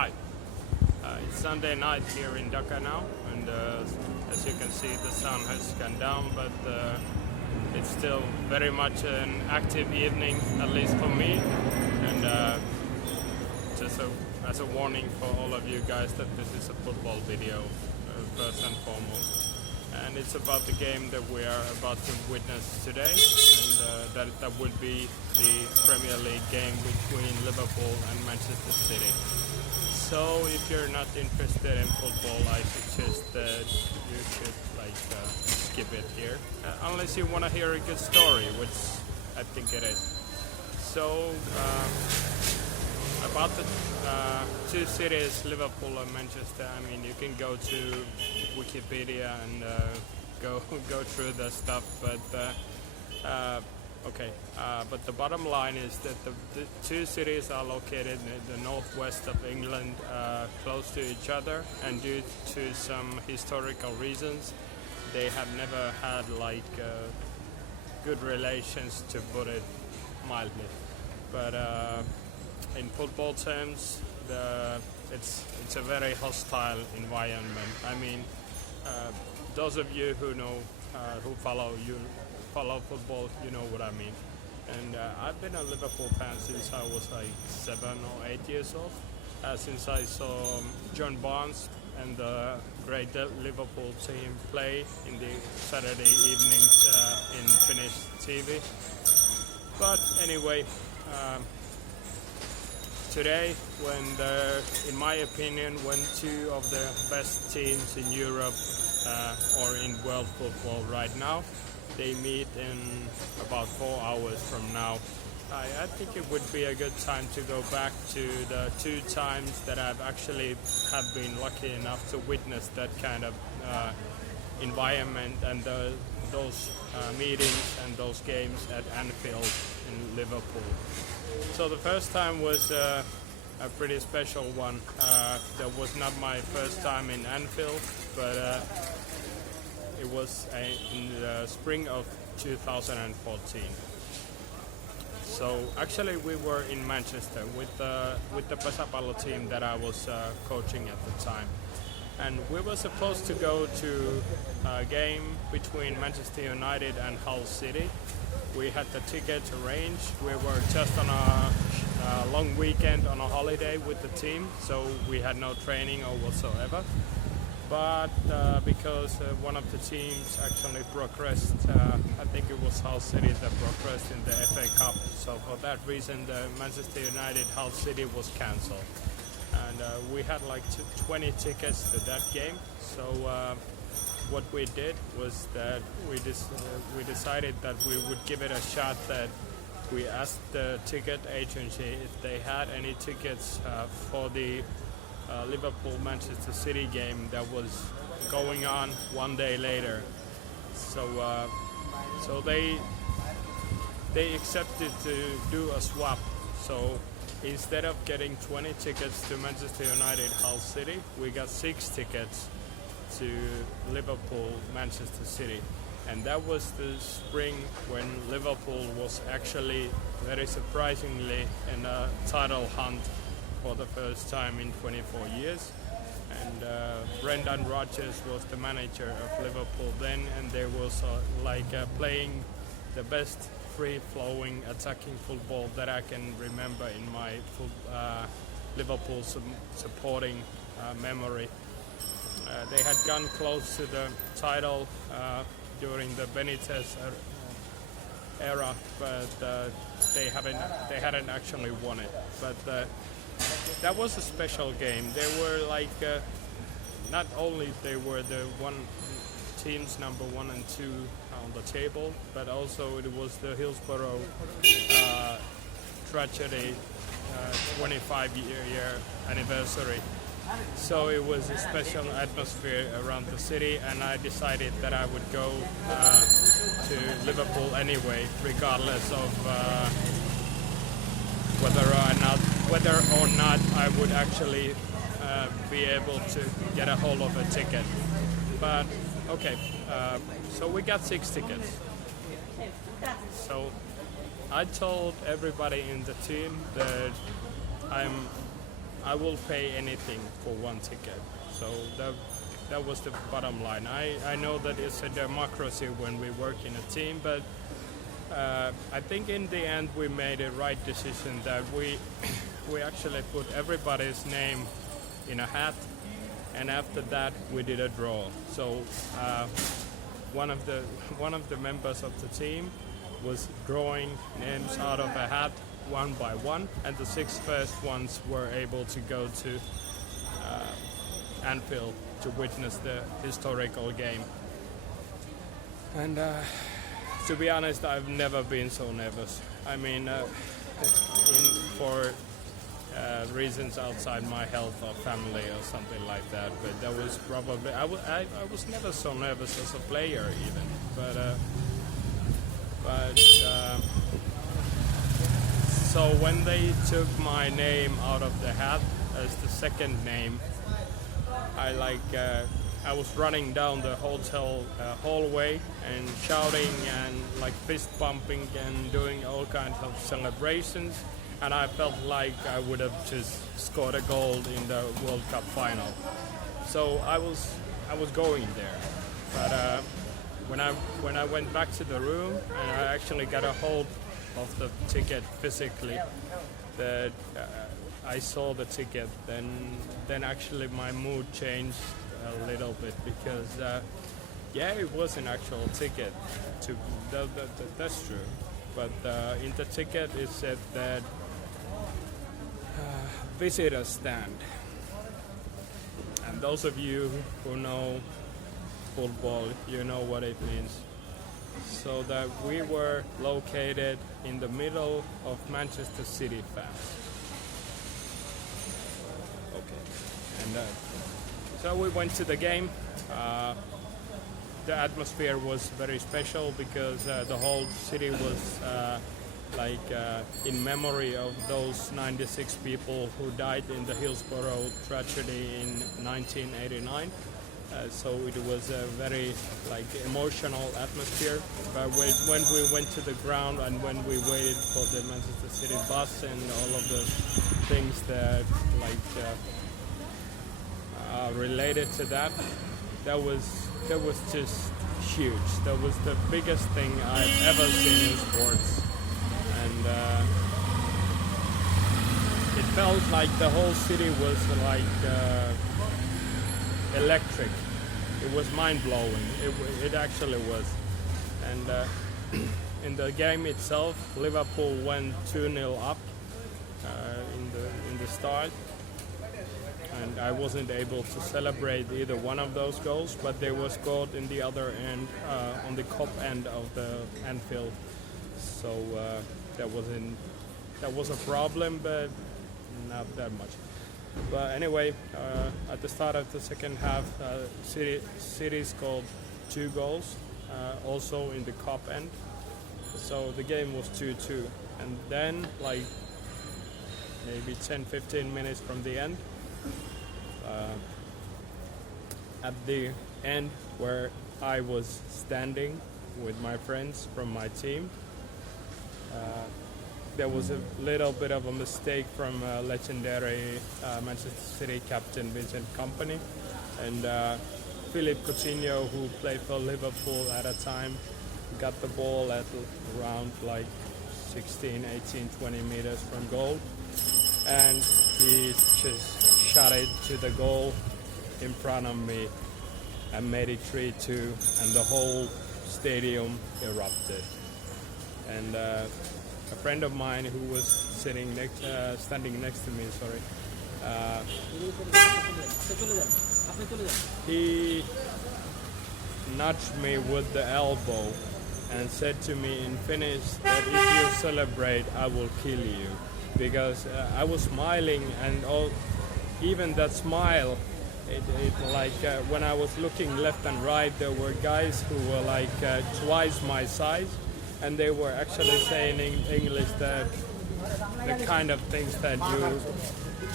Hi. It's Sunday night here in Dhaka now, and as you can see, the sun has gone down, but it's still very much an active evening, at least for me. And just as a warning for all of you guys that this is a football video, first and foremost. And it's about the game that we are about to witness today, and that would be the Premier League game between Liverpool and Manchester City. So if you're not interested in football, I suggest that you should skip it here, unless you want to hear a good story, which I think it is. So about the two cities, Liverpool and Manchester, I mean, you can go to Wikipedia and go through the stuff, but but the bottom line is that the two cities are located in the northwest of England, close to each other, and due to some historical reasons, they have never had good relations, to put it mildly. But in football terms, it's a very hostile environment. I mean, those of you who know, who follow football, you know what I mean. And I've been a Liverpool fan since I was 7 or 8 years old. Since I saw John Barnes and the great Liverpool team play in the Saturday evenings in Finnish TV. But anyway, today, in my opinion, when two of the best teams in Europe or in world football right now, they meet in about 4 hours from now, I think it would be a good time to go back to the two times that I've actually have been lucky enough to witness that kind of environment and those meetings and those games at Anfield in Liverpool. So the first time was a pretty special one. That was not my first time in Anfield, but it was in the spring of 2014. So actually we were in Manchester with the Pasapallo team that I was coaching at the time. And we were supposed to go to a game between Manchester United and Hull City. We had the tickets arranged. We were just on a long weekend on a holiday with the team, so we had no training or whatsoever. But because one of the teams actually progressed, I think it was Hull City that progressed in the FA Cup. So for that reason, the Manchester United Hull City was cancelled. And we had 20 tickets to that game. So what we did was that we decided that we would give it a shot. That we asked the ticket agency if they had any tickets for the Liverpool-Manchester City game that was going on one day later. So they accepted to do a swap. So instead of getting 20 tickets to Manchester United Hull City, we got 6 tickets to Liverpool Manchester City. And that was the spring when Liverpool was actually very surprisingly in a title hunt for the first time in 24 years. And Brendan Rodgers was the manager of Liverpool then, and they was playing the best free-flowing attacking football that I can remember in my Liverpool supporting memory. They had gone close to the title during the Benitez era, but they hadn't actually won it. But that was a special game. They were not only they were the teams number 1 and 2 on the table, but also it was the Hillsborough tragedy 25-year anniversary. So it was a special atmosphere around the city, and I decided that I would go to Liverpool anyway, regardless of whether or not I would actually be able to get a hold of a ticket. But okay, so we got 6 tickets. So I told everybody in the team that I'm I will pay anything for one ticket. So that was the bottom line. I know that it's a democracy when we work in a team, but I think in the end we made a right decision that we actually put everybody's name in a hat, and after that we did a draw. So one of the members of the team was drawing names out of a hat one by one, and the 6 first ones were able to go to Anfield to witness the historical game. And to be honest, I've never been so nervous. I mean, for reasons outside my health or family or something like that, but that was probably I was never so nervous as a player even, but so when they took my name out of the hat as the second name, I was running down the hotel hallway and shouting and like fist pumping and doing all kinds of celebrations, and I felt like I would have just scored a goal in the World Cup final. So I was going there, but when I went back to the room and I actually got a hold of the ticket physically, that I saw the ticket, then actually my mood changed a little bit, because it was an actual ticket. That's true, but in the ticket it said that visitor stand, and those of you who know football, you know what it means. So that we were located in the middle of Manchester City fans. Okay, and so we went to the game. The atmosphere was very special because the whole city was in memory of those 96 people who died in the Hillsborough tragedy in 1989. So it was a very emotional atmosphere. But when we went to the ground and when we waited for the Manchester City bus and all of the things that related to that, that was just huge. That was the biggest thing I've ever seen in sports, and it felt like the whole city was electric. It was mind-blowing. It actually was. And in the game itself, Liverpool went 2-0 up in the start, and I wasn't able to celebrate either one of those goals, but they were scored in the other end, on the Kop end of the Anfield. So that was a problem, but not that much. But anyway, at the start of the second half, City scored 2 goals, also in the Kop end. So the game was 2-2. And then, maybe 10-15 minutes from the end, at the end where I was standing with my friends from my team, there was a little bit of a mistake from legendary Manchester City captain Vincent Kompany, and Philippe Coutinho, who played for Liverpool at a time, got the ball at around 16, 18, 20 meters from goal, and he just shot it to the goal in front of me and made it 3-2, and the whole stadium erupted. And a friend of mine who was standing next to me, he nudged me with the elbow and said to me in Finnish that if you celebrate, I will kill you. Because I was smiling, and even that smile, when I was looking left and right, there were guys who were twice my size, and they were actually saying in English that the kind of things that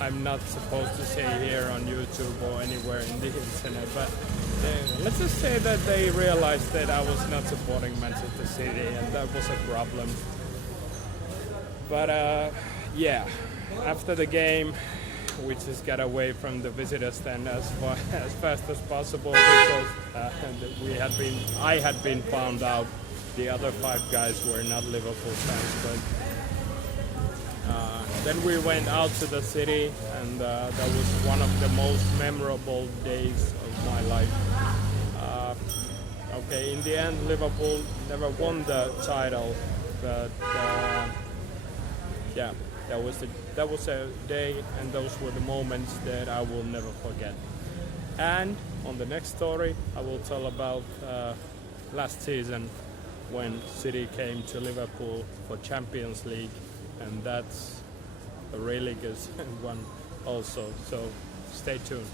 I'm not supposed to say here on YouTube or anywhere in the internet. But let's just say that they realized that I was not supporting Manchester City, and that was a problem. But after the game, we just got away from the visitor stand as fast as possible because I had been found out. The other 5 guys were not Liverpool fans, but then we went out to the city, and that was one of the most memorable days of my life. Okay, in the end, Liverpool never won the title, but yeah, that was a day, and those were the moments that I will never forget. And on the next story, I will tell about last season when City came to Liverpool for Champions League, and that's a really good one also. So stay tuned.